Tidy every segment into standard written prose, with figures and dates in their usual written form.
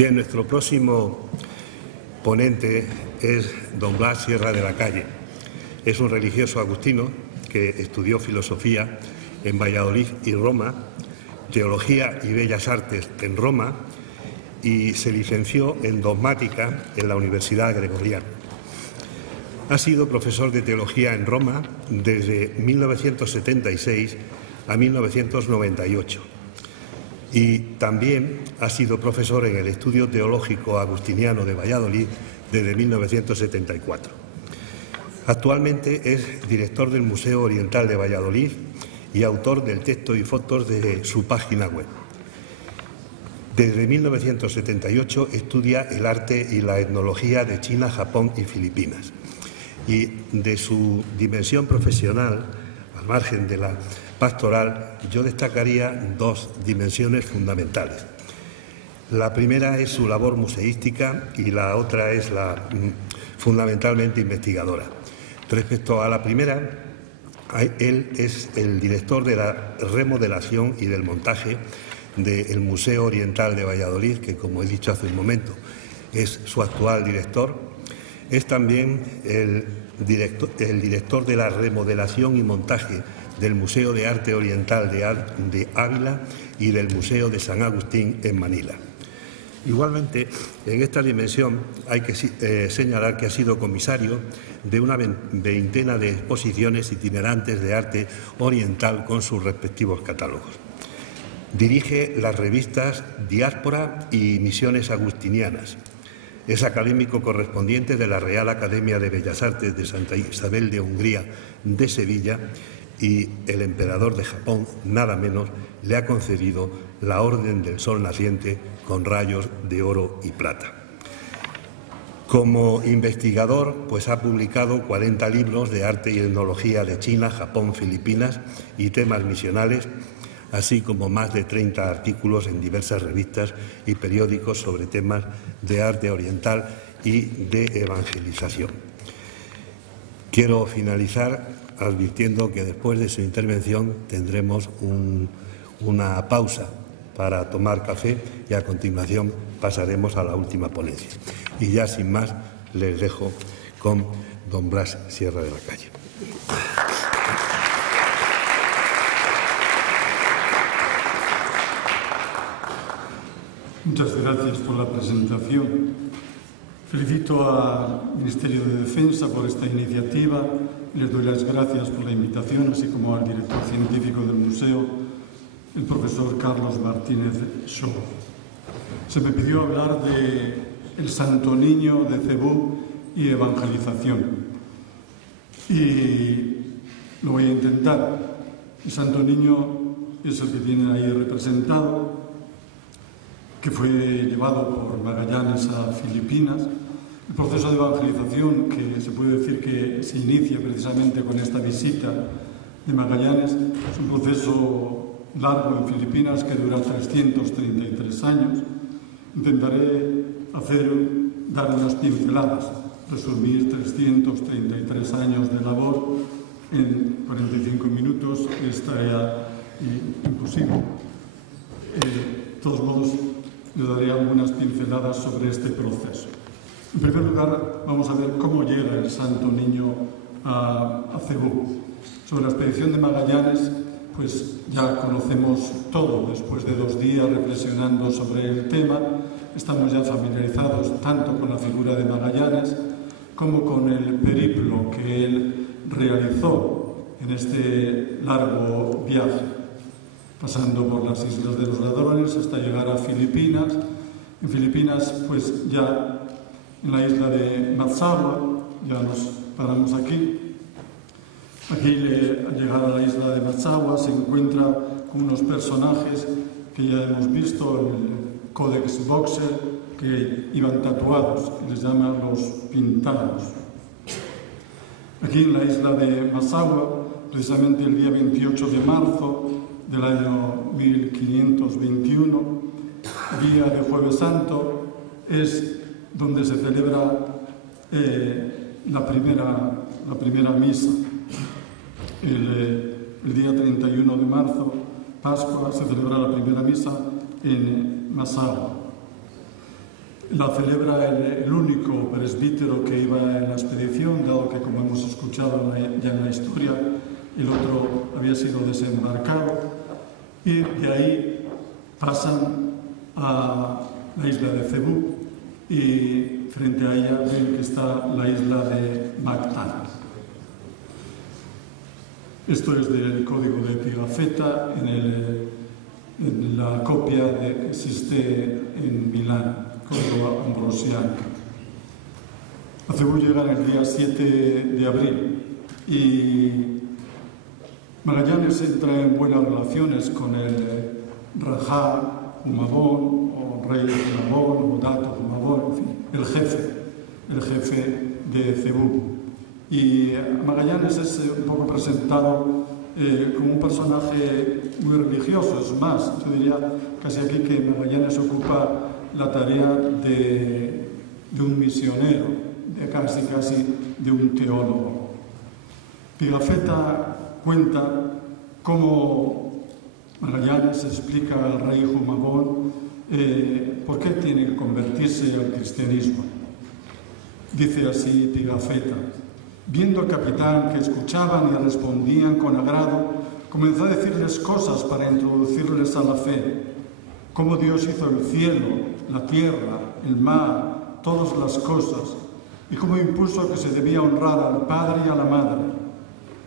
Bien, nuestro próximo ponente es don Blas Sierra de la Calle. Es un religioso agustino que estudió filosofía en Valladolid y Roma, teología y bellas artes en Roma y se licenció en dogmática en la Universidad Gregoriana. Ha sido profesor de teología en Roma desde 1976 a 1998 y también ha sido profesor en el Estudio Teológico Agustiniano de Valladolid desde 1974. Actualmente es director del Museo Oriental de Valladolid y autor del texto y fotos de su página web. Desde 1978 estudia el arte y la etnología de China, Japón y Filipinas. Y de su dimensión profesional, al margen de la pastoral, yo destacaría dos dimensiones fundamentales. La primera es su labor museística y la otra es la fundamentalmente investigadora. Respecto a la primera, él es el director de la remodelación y del montaje del Museo Oriental de Valladolid, que, como he dicho hace un momento, es su actual director. Es también el director de la remodelación y montaje del Museo de Arte Oriental de Ávila y del Museo de San Agustín en Manila. Igualmente, en esta dimensión hay que señalar que ha sido comisario de una veintena de exposiciones itinerantes de arte oriental con sus respectivos catálogos. Dirige las revistas Diáspora y Misiones Agustinianas. Es académico correspondiente de la Real Academia de Bellas Artes de Santa Isabel de Hungría de Sevilla y el emperador de Japón, nada menos, le ha concedido la Orden del Sol Naciente con rayos de oro y plata. Como investigador, pues ha publicado 40 libros de arte y etnología de China, Japón, Filipinas y temas misionales, así como más de 30 artículos en diversas revistas y periódicos sobre temas de arte oriental y de evangelización. Quiero finalizar advirtiendo que después de su intervención tendremos una pausa para tomar café y a continuación pasaremos a la última ponencia. Y ya sin más les dejo con don Blas Sierra de la Calle. Muchas gracias por la presentación. Felicito al Ministerio de Defensa por esta iniciativa y les doy las gracias por la invitación, así como al director científico del museo, el profesor Carlos Martínez Shaw. Se me pidió hablar de el Santo Niño de Cebú y evangelización. Y lo voy a intentar. El Santo Niño es el que tienen ahí representado, que fue llevado por Magallanes a Filipinas. El proceso de evangelización, que se puede decir que se inicia precisamente con esta visita de Magallanes, es un proceso largo en Filipinas que dura 333 años. Intentaré dar unas pinceladas, resumir 333 años de labor en 45 minutos, que es tarea imposible. De todos modos, le daré algunas pinceladas sobre este proceso. En primer lugar, vamos a ver cómo llega el Santo Niño a Cebú. Sobre la expedición de Magallanes, pues ya conocemos todo. Después de 2 días reflexionando sobre el tema, estamos ya familiarizados tanto con la figura de Magallanes como con el periplo que él realizó en este largo viaje, pasando por las Islas de los Ladrones hasta llegar a Filipinas. En Filipinas, pues ya en la isla de Matsagua, ya nos paramos aquí. Aquí, al llegar a la isla de Matsagua, se encuentra con unos personajes que ya hemos visto en el Codex Boxer, que iban tatuados, y les llaman los pintados. Aquí en la isla de Matsagua, precisamente el día 28 de marzo del año 1521, día de Jueves Santo, es donde se celebra la primera misa. El día 31 de marzo, Pascua, se celebra la primera misa en Matsagua. La celebra el único presbítero que iba en la expedición, dado que, como hemos escuchado ya en la historia, el otro había sido desembarcado, y de ahí pasan a la isla de Cebú y frente a ella ven que está la isla de Mactán. Esto es del código de Pigafetta en la copia que existe en Milán, código ambrosiano. A Cebú llegan el día 7 de abril y Magallanes entra en buenas relaciones con el Rajá Humabón, o rey Humabón, o Dato Humabón, en fin, el jefe de Cebú. Y Magallanes es un poco presentado como un personaje muy religioso. Es más, yo diría casi aquí que Magallanes ocupa la tarea de un misionero, de casi de un teólogo. Pigafetta cuenta cómo Magallanes explica al rey Humabón por qué tiene que convertirse al cristianismo. Dice así Pigafetta: viendo al capitán que escuchaban y respondían con agrado, comenzó a decirles cosas para introducirles a la fe. Cómo Dios hizo el cielo, la tierra, el mar, todas las cosas, y cómo impuso que se debía honrar al padre y a la madre,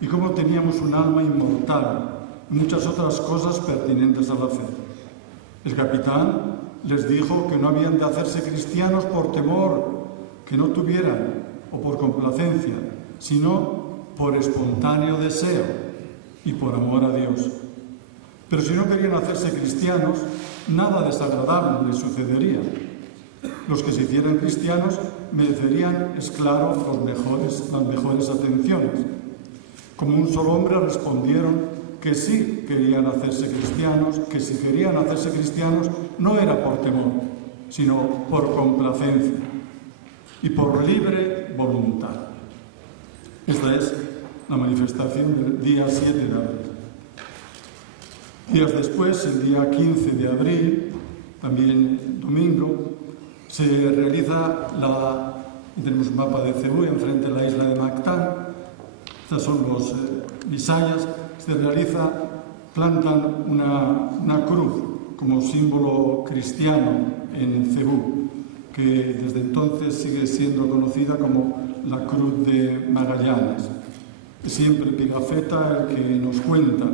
y cómo teníamos un alma inmortal, y muchas otras cosas pertinentes a la fe. El capitán les dijo que no habían de hacerse cristianos por temor que no tuvieran, o por complacencia, sino por espontáneo deseo y por amor a Dios. Pero si no querían hacerse cristianos, nada desagradable les sucedería. Los que se hicieran cristianos merecerían, es claro, las mejores atenciones. Como un solo hombre respondieron que sí querían hacerse cristianos, que si querían hacerse cristianos no era por temor, sino por complacencia y por libre voluntad. Esta es la manifestación del día 7 de abril. Días después, el día 15 de abril, también domingo, se realiza tenemos un mapa de Cebú enfrente de la isla de Mactán. Estas son los misayas. Plantan una cruz como símbolo cristiano en Cebú, que desde entonces sigue siendo conocida como la Cruz de Magallanes. Siempre Pigafetta el que nos cuenta.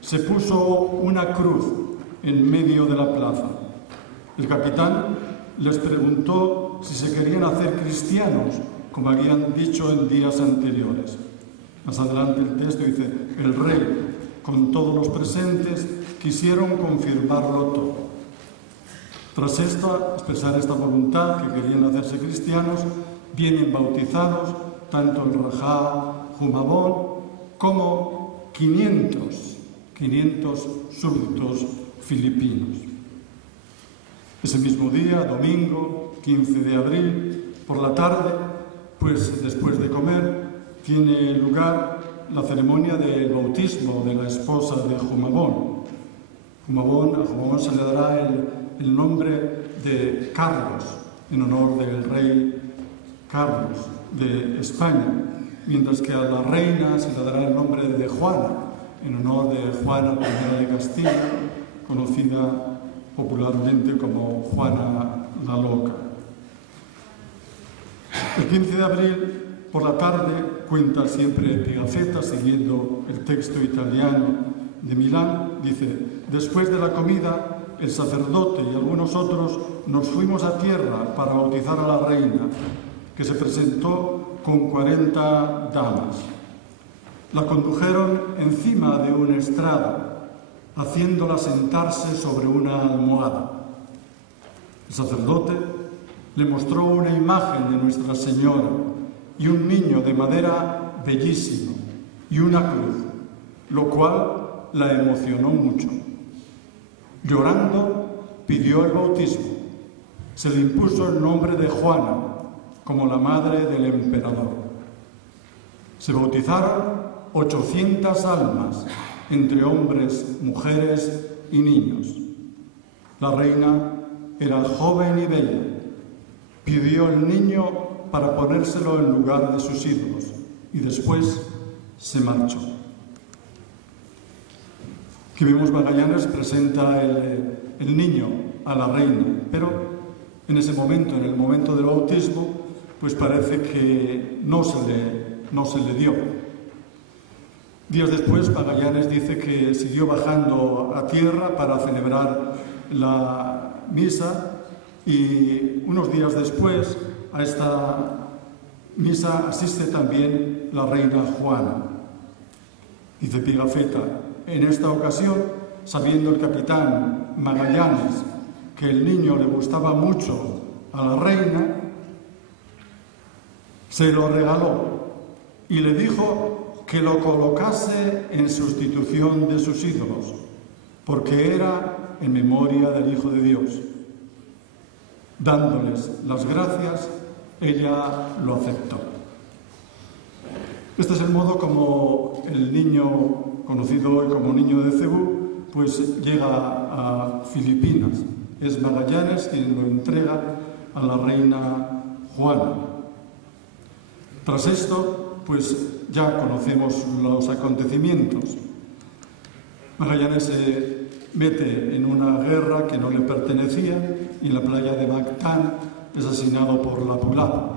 Se puso una cruz en medio de la plaza. El capitán les preguntó si se querían hacer cristianos, como habían dicho en días anteriores. Más adelante el texto dice: el rey, con todos los presentes, quisieron confirmarlo todo. Tras expresar esta voluntad, que querían hacerse cristianos, vienen bautizados tanto el Rajá Humabón como 500 súbditos filipinos. Ese mismo día, domingo, 15 de abril, por la tarde, pues después de comer, tiene lugar la ceremonia del bautismo de la esposa de Humabón. A Humabón se le dará el nombre de Carlos, en honor del rey Carlos de España, mientras que a la reina se le dará el nombre de Juana, en honor de Juana I de Castilla, conocida popularmente como Juana la Loca. El 15 de abril, por la tarde, cuenta siempre Pigafetta, siguiendo el texto italiano de Milán, dice: después de la comida, el sacerdote y algunos otros nos fuimos a tierra para bautizar a la reina, que se presentó con 40 damas. La condujeron encima de un estrado, haciéndola sentarse sobre una almohada. El sacerdote le mostró una imagen de Nuestra Señora y un niño de madera bellísimo y una cruz, lo cual la emocionó mucho. Llorando, pidió el bautismo. Se le impuso el nombre de Juana, como la madre del emperador. Se bautizaron 800 almas, entre hombres, mujeres y niños. La reina era joven y bella, pidió el niño para ponérselo en lugar de sus ídolos y después se marchó. Aquí vemos Magallanes presenta el niño a la reina, pero en ese momento, en el momento del bautismo, pues parece que no se le dio. Días después, Magallanes dice que siguió bajando a tierra para celebrar la misa y unos días después a esta misa asiste también la reina Juana. Dice Pigafetta, en esta ocasión, sabiendo el capitán Magallanes que el niño le gustaba mucho a la reina, se lo regaló y le dijo que lo colocase en sustitución de sus ídolos, porque era en memoria del Hijo de Dios. Dándoles las gracias, ella lo aceptó. Este es el modo como el niño, conocido hoy como niño de Cebú, pues llega a Filipinas. Es Magallanes quien lo entrega a la reina Juana. Tras esto, pues ya conocemos los acontecimientos. Magallanes se mete en una guerra que no le pertenecía y en la playa de Mactán es asesinado por la Pulada.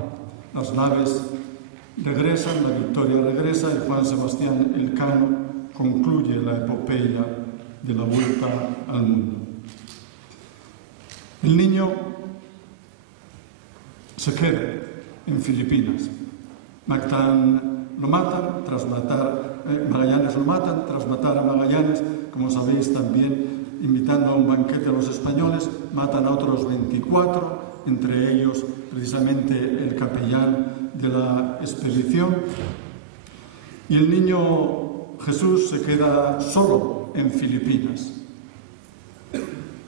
Las naves regresan, la Victoria regresa y Juan Sebastián Elcano concluye la epopeya de la vuelta al mundo. El niño se queda en Filipinas. Mactán lo matan, Magallanes lo matan, tras matar a Magallanes, como sabéis también, invitando a un banquete a los españoles, matan a otros 24, entre ellos precisamente el capellán de la expedición. Y el niño Jesús se queda solo en Filipinas.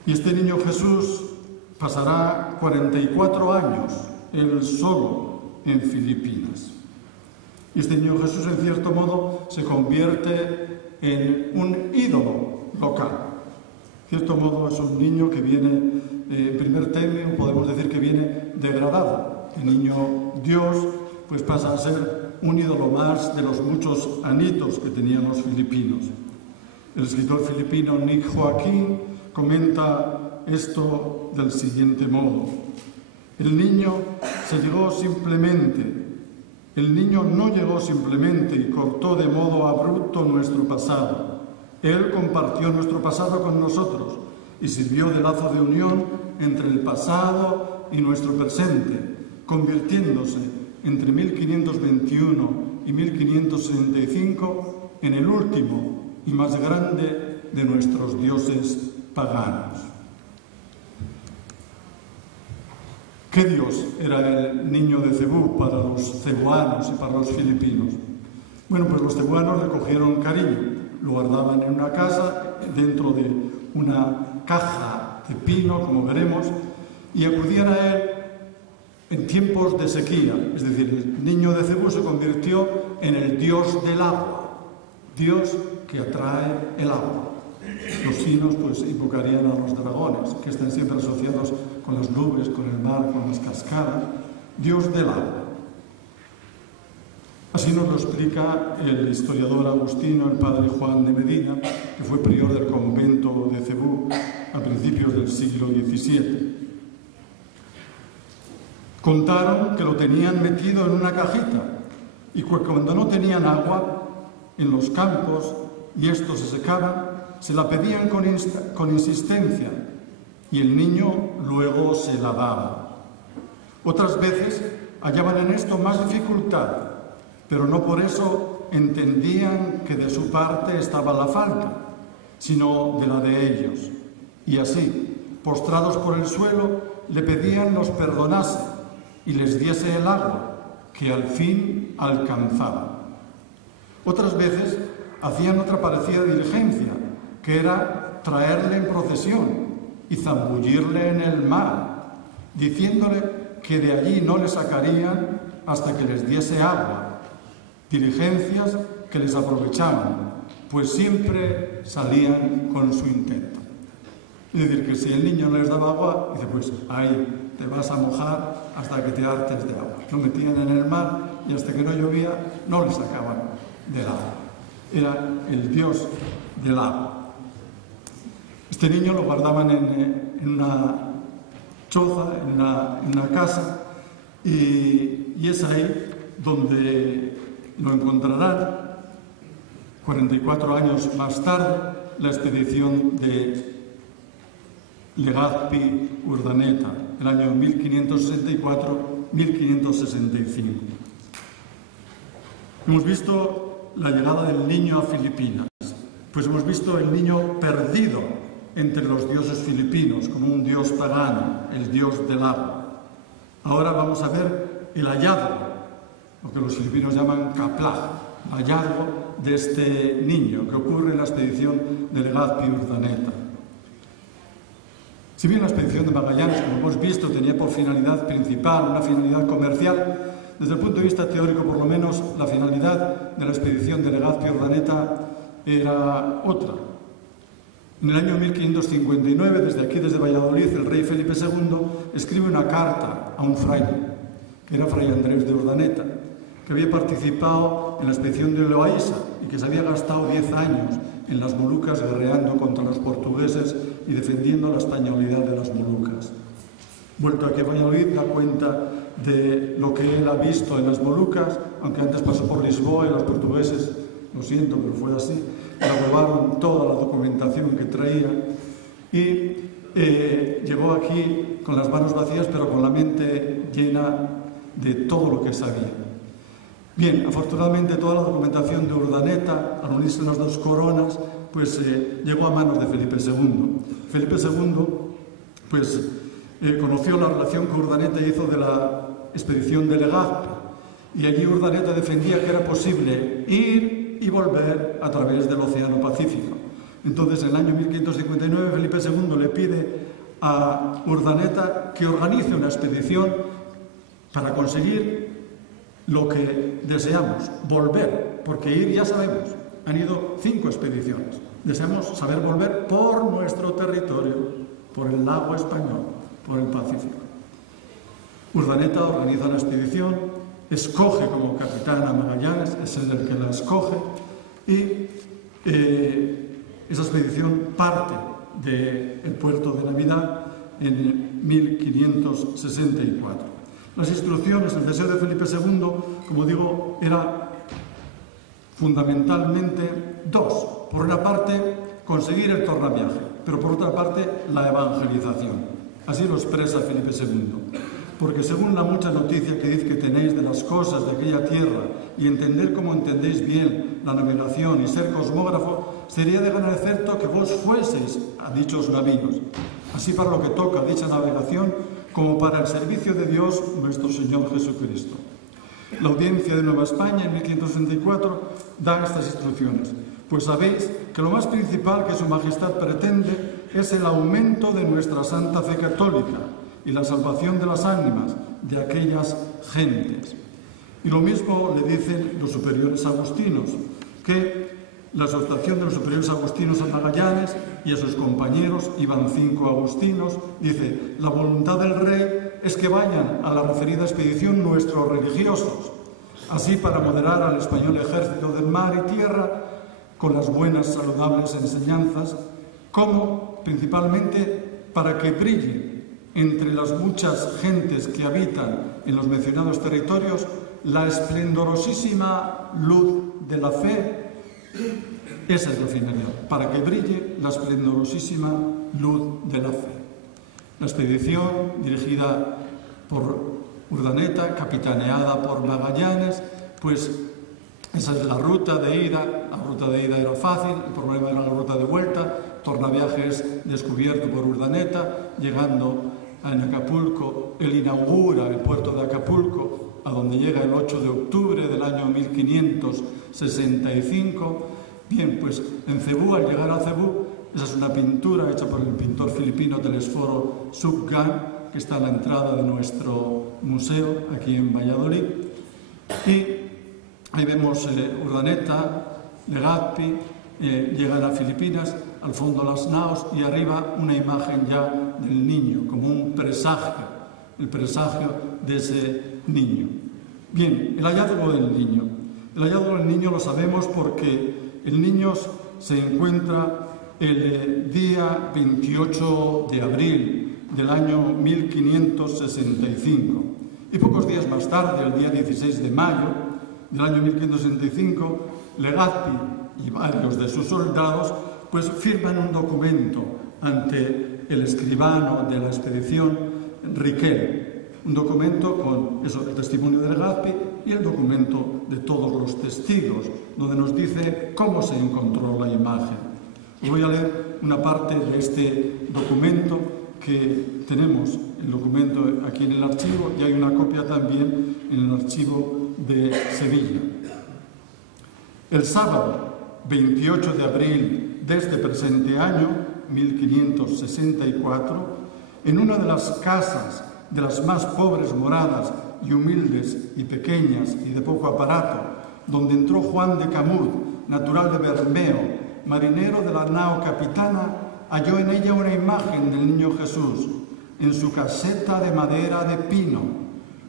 Y este niño Jesús pasará 44 años, él solo, en Filipinas. Y este niño Jesús, en cierto modo, se convierte en un ídolo local. En cierto modo, es un niño que viene, en primer término, podemos decir que viene degradado. El niño Dios, pues pasa a ser un ídolo más de los muchos anitos que tenían los filipinos. El escritor filipino Nick Joaquín comenta esto del siguiente modo. El niño no llegó simplemente y cortó de modo abrupto nuestro pasado. Él compartió nuestro pasado con nosotros y sirvió de lazo de unión entre el pasado y nuestro presente, convirtiéndose entre 1521 y 1565 en el último y más grande de nuestros dioses paganos. ¿Qué Dios era el niño de Cebú para los cebuanos y para los filipinos? Bueno, pues los cebuanos le cogieron cariño, lo guardaban en una casa, dentro de una caja de pino, como veremos, y acudían a él en tiempos de sequía. Es decir, el niño de Cebú se convirtió en el dios del agua, Dios que atrae el agua. Los chinos pues invocarían a los dragones, que están siempre asociados con las nubes, con el mar, con las cascadas, Dios del agua. Así nos lo explica el historiador agustino, el padre Juan de Medina, que fue prior del convento de Cebú a principios del siglo XVII. Contaron que lo tenían metido en una cajita y cuando no tenían agua en los campos y esto se secaba, se la pedían con insistencia y el niño luego se la daba. Otras veces hallaban en esto más dificultad, pero no por eso entendían que de su parte estaba la falta, sino de la de ellos. Y así, postrados por el suelo, le pedían los perdonase y les diese el agua, que al fin alcanzaban. Otras veces hacían otra parecida diligencia, que era traerle en procesión y zambullirle en el mar, diciéndole que de allí no le sacarían hasta que les diese agua, diligencias que les aprovechaban, pues siempre salían con su intento. Es decir, que si el niño no les daba agua, dice, pues ahí te vas a mojar hasta que te hartes de agua. Lo metían en el mar y hasta que no llovía no le sacaban del agua. Era el dios del agua. Este niño lo guardaban en una choza, en una casa, y es ahí donde lo encontrarán 44 años más tarde, la expedición de Legazpi-Urdaneta, el año 1564-1565. Hemos visto la llegada del niño a Filipinas, pues hemos visto el niño perdido entre los dioses filipinos, como un dios pagano, el dios del agua. Ahora vamos a ver el hallazgo, lo que los filipinos llaman Kaplaj, hallazgo de este niño que ocurre en la expedición de Legazpi-Urdaneta. Si bien la expedición de Magallanes, como hemos visto, tenía por finalidad principal una finalidad comercial, desde el punto de vista teórico, por lo menos, la finalidad de la expedición de Legazpi-Urdaneta era otra. En el año 1559, desde Valladolid, el rey Felipe II escribe una carta a un fraile, que era Fray Andrés de Urdaneta, que había participado en la expedición de Loaiza y que se había gastado 10 años en las Molucas guerreando contra los portugueses y defendiendo la españolidad de las Molucas. Vuelto aquí a Valladolid, da cuenta de lo que él ha visto en las Molucas, aunque antes pasó por Lisboa y los portugueses, lo siento, pero fue así, le robaron toda la documentación que traía y llegó aquí con las manos vacías, pero con la mente llena de todo lo que sabía. Bien, afortunadamente toda la documentación de Urdaneta, al unirse las dos coronas, pues llegó a manos de Felipe II. Felipe II, pues conoció la relación que Urdaneta hizo de la expedición de Legazpi, y allí Urdaneta defendía que era posible ir y volver a través del Océano Pacífico. Entonces, en el año 1559, Felipe II le pide a Urdaneta que organice una expedición para conseguir lo que deseamos, volver, porque ir ya sabemos, han ido 5 expediciones. Deseamos saber volver por nuestro territorio, por el lago español, por el Pacífico. Urdaneta organiza la expedición, escoge como capitán a Magallanes, es él el que la escoge, y esa expedición parte del puerto de Navidad en 1564. Las instrucciones, el deseo de Felipe II, como digo, era fundamentalmente 2. Por una parte, conseguir el tornaviaje, pero por otra parte, la evangelización. Así lo expresa Felipe II. Porque según la mucha noticia que dice que tenéis de las cosas de aquella tierra y entender como entendéis bien la navegación y ser cosmógrafo, sería de gran efecto que vos fueseis a dichos navíos, así para lo que toca a dicha navegación como para el servicio de Dios nuestro Señor Jesucristo. La audiencia de Nueva España en 1564 da estas instrucciones. Pues sabéis que lo más principal que su majestad pretende es el aumento de nuestra santa fe católica y la salvación de las ánimas de aquellas gentes. Y lo mismo le dicen los superiores agustinos, que la exhortación de los superiores agustinos a Magallanes y a sus compañeros, iban 5 agustinos, dice: la voluntad del rey es que vayan a la referida expedición nuestros religiosos, así para moderar al español ejército del mar y tierra con las buenas saludables enseñanzas, como principalmente para que brille entre las muchas gentes que habitan en los mencionados territorios la esplendorosísima luz de la fe. Esa es la finalidad, para que brille la esplendorosísima luz de la fe. La expedición, dirigida por Urdaneta, capitaneada por Magallanes, pues esa es la ruta de ida. La ruta de ida era fácil, el problema era la ruta de vuelta. Tornaviajes descubierto por Urdaneta, llegando en Acapulco. Él inaugura el puerto de Acapulco, a donde llega el 8 de octubre del año 1565. Bien, pues en Cebú, al llegar a Cebú, esa es una pintura hecha por el pintor filipino Telesforo Subgan, que está a la entrada de nuestro museo aquí en Valladolid. Y ahí vemos Urdaneta, Legazpi, llegan a Filipinas, al fondo las naos y arriba una imagen ya del niño, como un presagio el presagio de ese niño. Bien, el hallazgo del niño. El hallazgo del niño lo sabemos porque el niño se encuentra el día 28 de abril del año 1565. Y pocos días más tarde, el día 16 de mayo del año 1565, Legazpi y varios de sus soldados pues firman un documento ante el escribano de la expedición, Riquel. Un documento con el testimonio de Legazpi y el documento de todos los testigos, donde nos dice cómo se encontró la imagen. Os voy a leer una parte de este documento que tenemos, el documento aquí en el archivo, y hay una copia también en el archivo de Sevilla. El sábado 28 de abril de este presente año, 1564, en una de las casas de las más pobres moradas y humildes y pequeñas y de poco aparato, donde entró Juan de Camud, natural de Bermeo, marinero de la nao capitana, halló en ella una imagen del niño Jesús, en su caseta de madera de pino,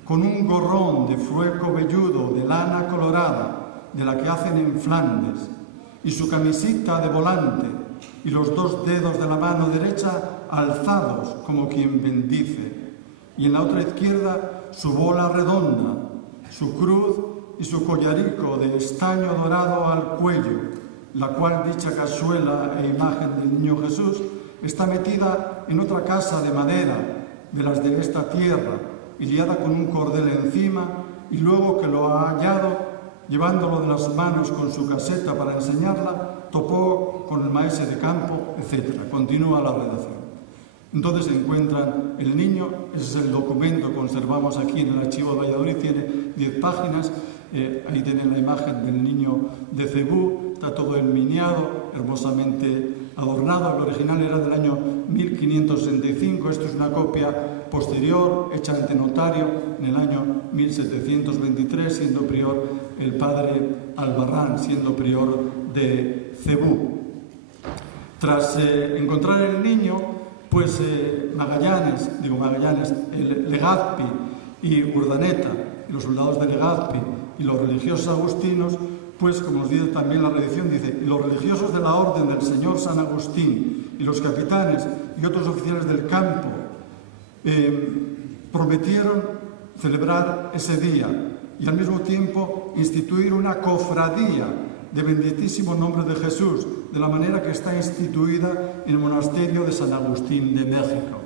con un gorrón de frueco velludo de lana colorada, de la que hacen en Flandes, y su camisita de volante, y los dos dedos de la mano derecha alzados como quien bendice, y en la otra izquierda su bola redonda, su cruz y su collarico de estaño dorado al cuello, la cual dicha cazuela e imagen del niño Jesús está metida en otra casa de madera de las de esta tierra y liada con un cordel encima, y luego que lo ha hallado, llevándolo de las manos con su caseta para enseñarla, topó con el maese de campo, etc. Continúa la redacción. Entonces se encuentran el niño, ese es el documento que conservamos aquí en el archivo de Valladolid, tiene 10 páginas, ahí tienen la imagen del niño de Cebú, está todo enminiado, hermosamente adornado. El original era del año 1565, esto es una copia posterior, hecha ante notario en el año 1723, siendo prior el padre Albarrán, siendo prior de Cebú. Tras encontrar el niño, pues Legazpi y Urdaneta, y los soldados de Legazpi y los religiosos agustinos, pues como os dice también la redacción, dice, los religiosos de la orden del señor San Agustín y los capitanes y otros oficiales del campo prometieron celebrar ese día y al mismo tiempo instituir una cofradía de benditísimo nombre de Jesús, de la manera que está instituida en el monasterio de San Agustín de México.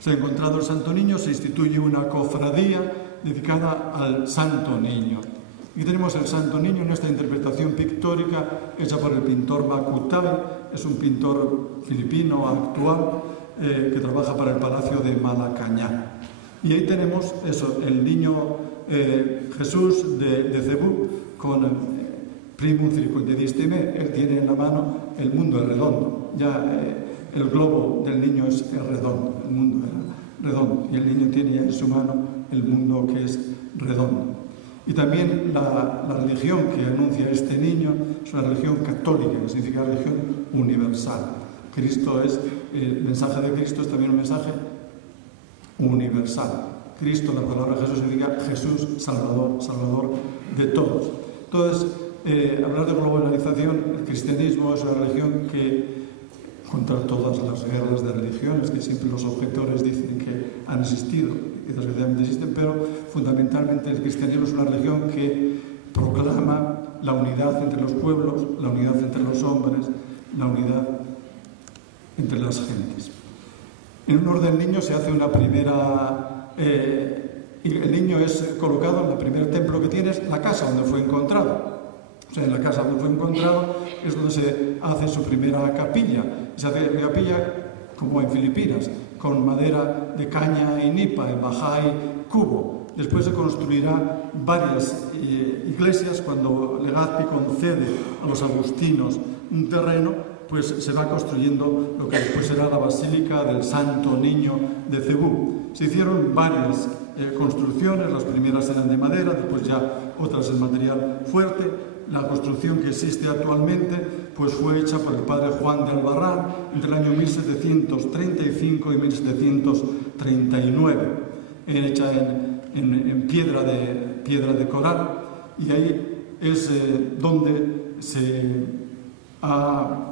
Se ha encontrado el Santo Niño, se instituye una cofradía dedicada al Santo Niño. Y tenemos el Santo Niño en esta interpretación pictórica hecha por el pintor Bakutay, es un pintor filipino actual que trabaja para el Palacio de Malacañá. Y ahí tenemos eso, el niño Jesús de Cebú con primum circuncidistime, él tiene en la mano el mundo es redondo, ya el globo del niño es redondo, el mundo es redondo, y el niño tiene ya en su mano el mundo que es redondo. Y también la religión que anuncia este niño es una religión católica, que significa religión universal. Cristo es, el mensaje de Cristo es también un mensaje universal. Cristo, la palabra Jesús, significa Jesús, Salvador, Salvador de todos. Entonces, hablar de globalización, el cristianismo es una religión que, contra todas las guerras de religiones que siempre los objetores dicen que han existido y desgraciadamente existen, pero fundamentalmente el cristianismo es una religión que proclama la unidad entre los pueblos, la unidad entre los hombres, la unidad entre las gentes. En honor del niño se hace una primera... el niño es colocado en el primer templo que tiene, es la casa donde fue encontrado. O sea, en la casa donde fue encontrado es donde se hace su primera capilla. Se hace la capilla, como en Filipinas, con madera de caña y nipa, en bajay, cubo. Después se construirá varias iglesias. Cuando Legazpi concede a los agustinos un terreno, pues se va construyendo lo que después será la Basílica del Santo Niño de Cebú. Se hicieron varias construcciones, las primeras eran de madera, después ya otras en material fuerte. La construcción que existe actualmente pues fue hecha por el padre Juan de Albarrán entre el año 1735 y 1739. hecha en piedra de coral, y ahí es donde se ha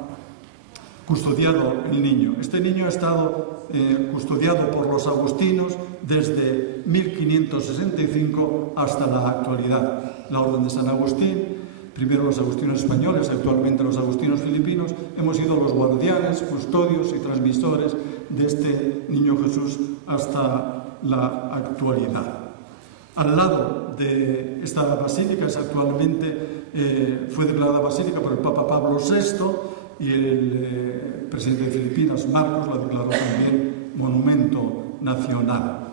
custodiado el niño. Este niño ha estado custodiado por los agustinos desde 1565 hasta la actualidad. La Orden de San Agustín, primero los agustinos españoles, actualmente los agustinos filipinos, hemos sido los guardianes, custodios y transmisores de este niño Jesús hasta la actualidad. Al lado de esta basílica, fue declarada basílica por el Papa Pablo VI, y el presidente de Filipinas, Marcos, la declaró también monumento nacional.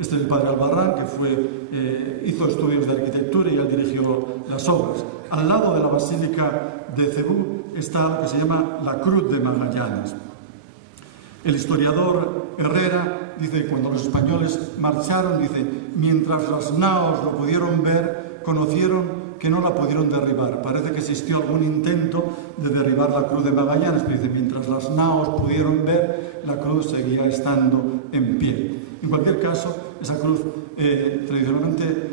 Este es el padre Albarrán, que hizo estudios de arquitectura y él dirigió las obras. Al lado de la basílica de Cebú está lo que se llama la Cruz de Magallanes. El historiador Herrera dice que cuando los españoles marcharon, dice, mientras las naos lo pudieron ver, conocieron que no la pudieron derribar. Parece que existió algún intento de derribar la Cruz de Magallanes, pero dice, mientras las naos pudieron ver, la cruz seguía estando en pie. En cualquier caso, esa cruz tradicionalmente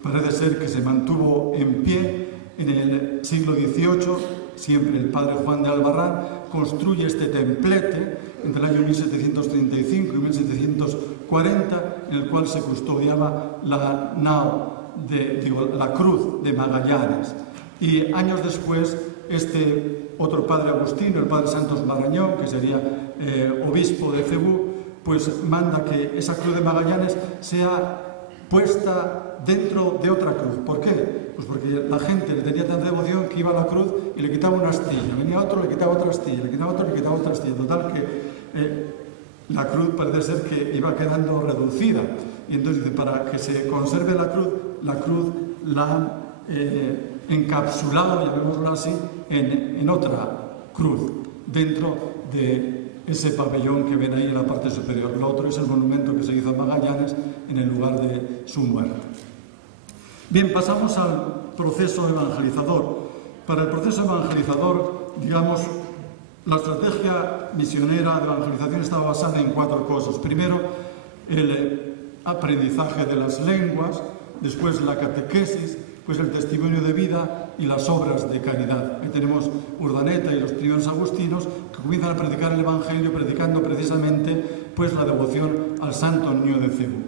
parece ser que se mantuvo en pie en el siglo XVIII. Siempre el padre Juan de Albarrán construye este templete entre el año 1735 y 1740, en el cual se custodiaba la la cruz de Magallanes. Y años después, este otro padre agustino, el padre Santos Marañón, que sería obispo de Cebú, pues manda que esa cruz de Magallanes sea puesta dentro de otra cruz. ¿Por qué? Pues porque la gente le tenía tanta devoción que iba a la cruz y le quitaba una astilla, venía otro, le quitaba otra astilla, le quitaba otro, le quitaba otra astilla. Total que la cruz parece ser que iba quedando reducida. Y entonces dice, para que se conserve la cruz la han encapsulado, llamémoslo así, en otra cruz, dentro de ese pabellón que ven ahí en la parte superior. Lo otro es el monumento que se hizo a Magallanes en el lugar de su muerte. Bien, pasamos al proceso evangelizador. Para el proceso evangelizador, digamos, la estrategia misionera de evangelización estaba basada en 4 cosas. Primero, el aprendizaje de las lenguas, después la catequesis, pues el testimonio de vida y las obras de caridad. Ahí tenemos Urdaneta y los primeros agustinos que comienzan a predicar el Evangelio, predicando precisamente pues la devoción al Santo Niño de Cebú.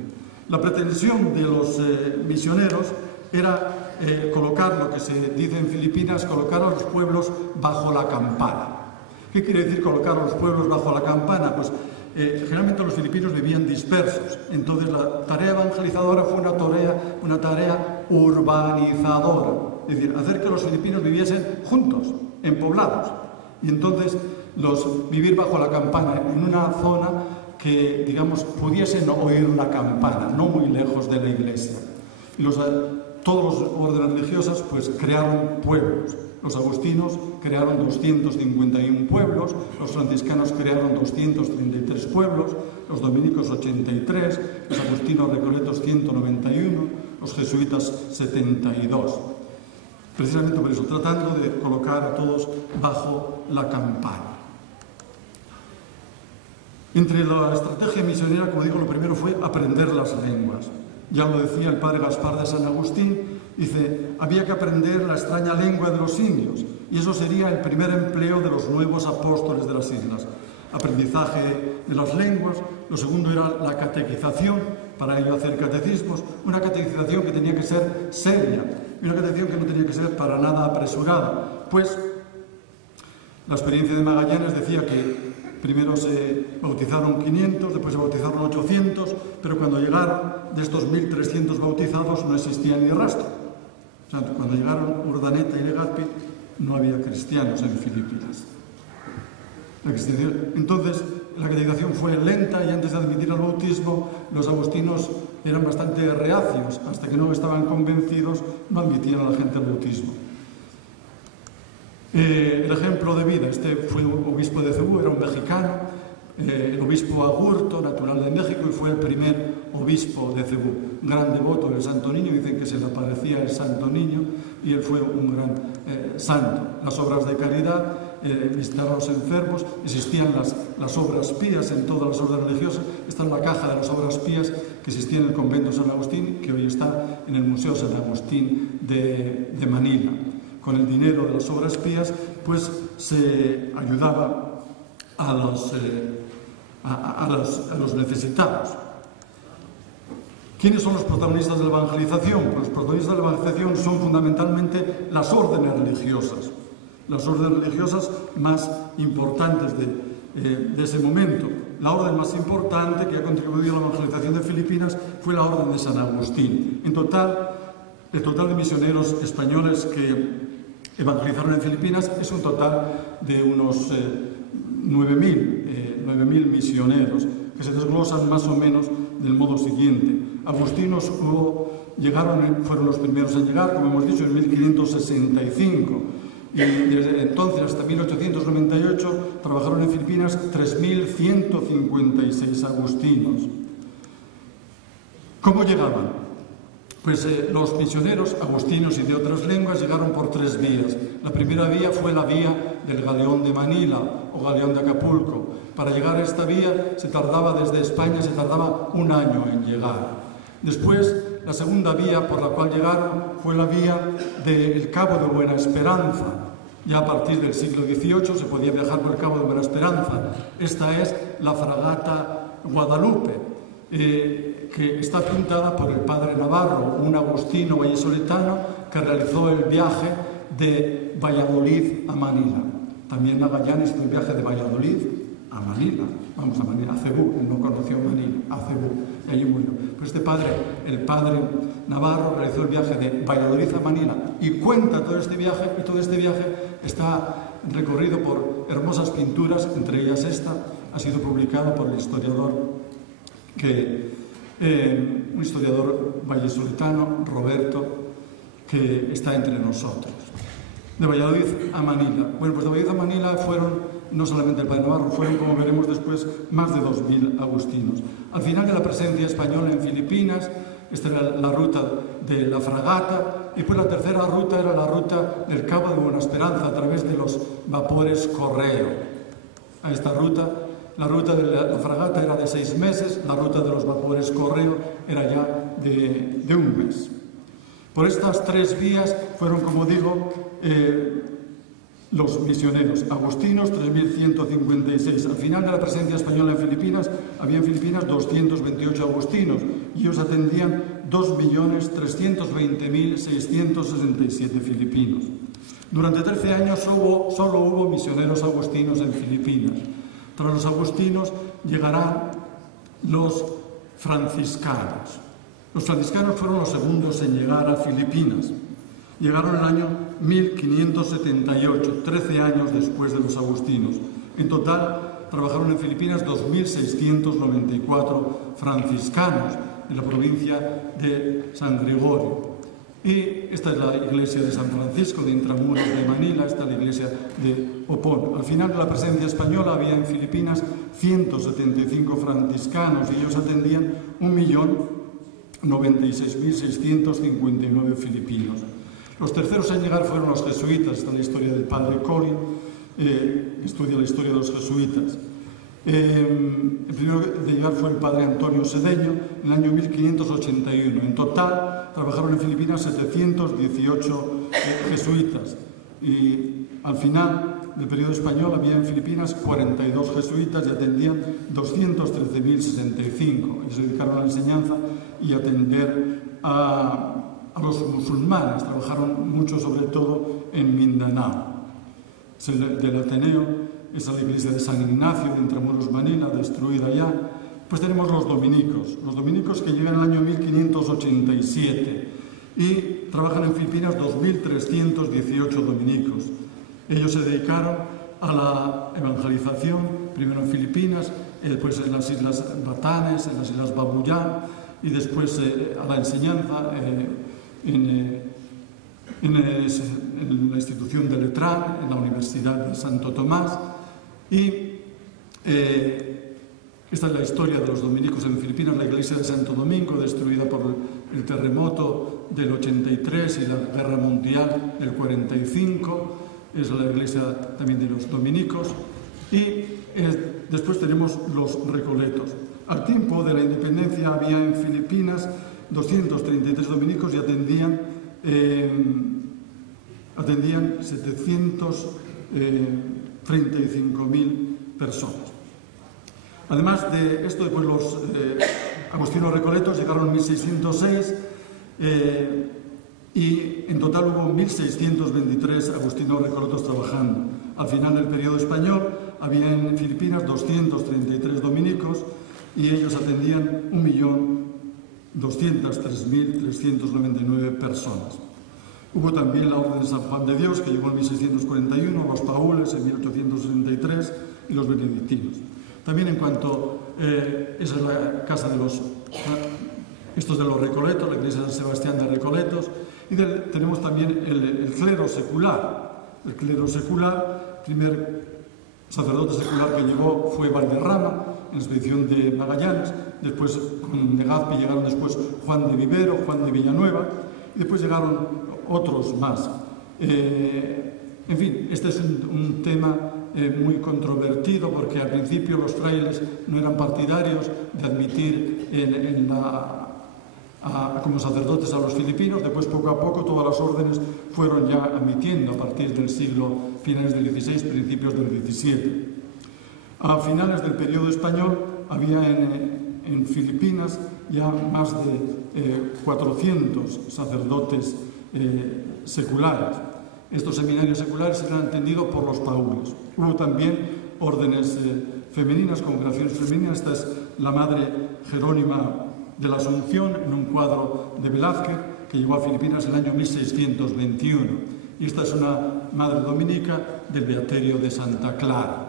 La pretensión de los misioneros era colocar, lo que se dice en Filipinas, colocar a los pueblos bajo la campana. ¿Qué quiere decir colocar a los pueblos bajo la campana? Pues generalmente los filipinos vivían dispersos, entonces la tarea evangelizadora fue una tarea urbanizadora, es decir, hacer que los filipinos viviesen juntos, en poblados, y entonces vivir bajo la campana, en una zona que, digamos, pudiesen oír la campana, no muy lejos de la iglesia. Todas las órdenes religiosas pues crearon pueblos. Los agustinos crearon 251 pueblos, los franciscanos crearon 233 pueblos, los dominicos 83, los agustinos recoletos 191, los jesuitas 72. Precisamente por eso, tratando de colocar a todos bajo la campana. Entre la estrategia misionera, como digo, lo primero fue aprender las lenguas. Ya lo decía el padre Gaspar de San Agustín, dice, había que aprender la extraña lengua de los indios, y eso sería el primer empleo de los nuevos apóstoles de las islas. Aprendizaje de las lenguas. Lo segundo era la catequización, para ello hacer catecismos, una catequización que tenía que ser seria, y una catequización que no tenía que ser para nada apresurada, pues la experiencia de Magallanes decía que primero se bautizaron 500, después se bautizaron 800, pero cuando llegaron de estos 1.300 bautizados no existía ni rastro. O sea, cuando llegaron Urdaneta y Legazpi no había cristianos en Filipinas. Entonces, la catequización fue lenta y antes de admitir el bautismo, los agustinos eran bastante reacios. Hasta que no estaban convencidos, no admitían a la gente al bautismo. El ejemplo de vida, este fue un obispo de Cebú, era un mexicano, el obispo Agurto, natural de México, y fue el primer obispo de Cebú, un gran devoto del Santo Niño, dicen que se le aparecía el Santo Niño y él fue un gran santo. Las obras de caridad visitar a los enfermos. Existían las obras pías en todas las órdenes religiosas. Esta es la caja de las obras pías que existía en el convento de San Agustín, que hoy está en el Museo San Agustín de Manila. Con el dinero de las obras pías, pues se ayudaba a los necesitados. ¿Quiénes son los protagonistas de la evangelización? Pues los protagonistas de la evangelización son fundamentalmente las órdenes religiosas más importantes de ese momento. La orden más importante que ha contribuido a la evangelización de Filipinas fue la orden de San Agustín. En total, el total de misioneros españoles que evangelizaron en Filipinas es un total de unos 9.000 misioneros, que se desglosan más o menos del modo siguiente. Agustinos fueron los primeros en llegar, como hemos dicho, en 1565, y desde entonces hasta 1898 trabajaron en Filipinas 3.156 agustinos. ¿Cómo llegaban? Pues los misioneros agustinos y de otras lenguas llegaron por 3 vías. La primera vía fue la vía del galeón de Manila o galeón de Acapulco. Para llegar a esta vía desde España se tardaba 1 año en llegar. Después, la segunda vía por la cual llegaron fue la vía del Cabo de Buena Esperanza. Ya a partir del siglo XVIII se podía viajar por el Cabo de Buena Esperanza. Esta es la fragata Guadalupe, que está pintada por el padre Navarro, un agustino vallisoletano que realizó el viaje de Valladolid a Manila. También Magallanes hizo el viaje de Valladolid a Manila, a Cebú, él no conoció Manila, a Cebú, y allí murió. Pues el padre Navarro realizó el viaje de Valladolid a Manila y cuenta todo este viaje, y todo este viaje está recorrido por hermosas pinturas, entre ellas esta, ha sido publicado por el historiador un historiador vallisoletano, Roberto, que está entre nosotros. De Valladolid a Manila. Bueno, pues de Valladolid a Manila fueron, no solamente el padre Navarro, fueron, como veremos después, más de 2.000 agustinos. Al final de la presencia española en Filipinas, esta era la ruta de la fragata, y pues la tercera ruta era la ruta del Cabo de Buena Esperanza a través de los vapores Correo. A esta ruta, la ruta de la fragata era de 6 meses, la ruta de los vapores Correo era ya de 1 mes. Por estas 3 vías fueron, como digo, los misioneros agustinos, 3.156. Al final de la presencia española en Filipinas, había en Filipinas 228 agustinos y ellos atendían 2.320.667 filipinos. Durante 13 años solo hubo misioneros agustinos en Filipinas. Tras los agustinos llegarán los franciscanos. Los franciscanos fueron los segundos en llegar a Filipinas. Llegaron en el año 1578, 13 años después de los agustinos. En total, trabajaron en Filipinas 2.694 franciscanos en la provincia de San Gregorio. Y esta es la iglesia de San Francisco de Intramuros de Manila, esta es la iglesia de Opón. Al final de la presencia española había en Filipinas 175 franciscanos y ellos atendían 1.096.659 filipinos. Los terceros en llegar fueron los jesuitas. Esta es la historia del padre Colin, estudia la historia de los jesuitas. El primero de llegar fue el padre Antonio Sedeño en el año 1581. En total trabajaron en Filipinas 718 jesuitas y al final del periodo español había en Filipinas 42 jesuitas y atendían 213.065. Ellos se dedicaron a la enseñanza y a atender a los musulmanes. Trabajaron mucho, sobre todo en Mindanao. Del Ateneo es la iglesia de San Ignacio de Intramuros, Manila, destruida ya. Pues tenemos los dominicos que llegan en el año 1587 y trabajan en Filipinas 2.318 dominicos. Ellos se dedicaron a la evangelización, primero en Filipinas, después en las islas Batanes, en las islas Babuyán, y después a la enseñanza en la institución de Letrán, en la Universidad de Santo Tomás. Y esta es la historia de los dominicos en Filipinas, la iglesia de Santo Domingo, destruida por el terremoto del 83 y la guerra mundial del 45. es la iglesia también de los dominicos, y después tenemos los Recoletos. Al tiempo de la independencia había en Filipinas 233 dominicos y atendían 735.000 personas. Además de esto, después los agustinos recoletos llegaron en 1606 y en total hubo 1.623 agustinos recoletos trabajando. Al final del periodo español había en Filipinas 233 dominicos y ellos atendían 1.203.399 personas. Hubo también la Orden de San Juan de Dios, que llegó en 1641, los Paules en 1863 y los benedictinos. También en cuanto, esa es la casa de los Recoletos, la iglesia de San Sebastián de Recoletos, y tenemos también el clero secular. El clero secular, el primer sacerdote secular que llegó fue Valderrama, en la expedición de Magallanes, después con Legazpi llegaron después Juan de Vivero, Juan de Villanueva, y después llegaron otros más. En fin, este es un tema muy controvertido porque al principio los frailes no eran partidarios de admitir como sacerdotes a los filipinos. Después, poco a poco, todas las órdenes fueron ya admitiendo a partir del siglo finales del XVI, principios del XVII. A finales del periodo español había en Filipinas ya más de 400 sacerdotes seculares. Estos seminarios seculares eran atendidos por los paules. Hubo también órdenes femeninas, congregaciones femeninas. Esta es la Madre Jerónima de la Asunción en un cuadro de Velázquez que llegó a Filipinas en el año 1621. Y esta es una Madre Dominica del Beaterio de Santa Clara.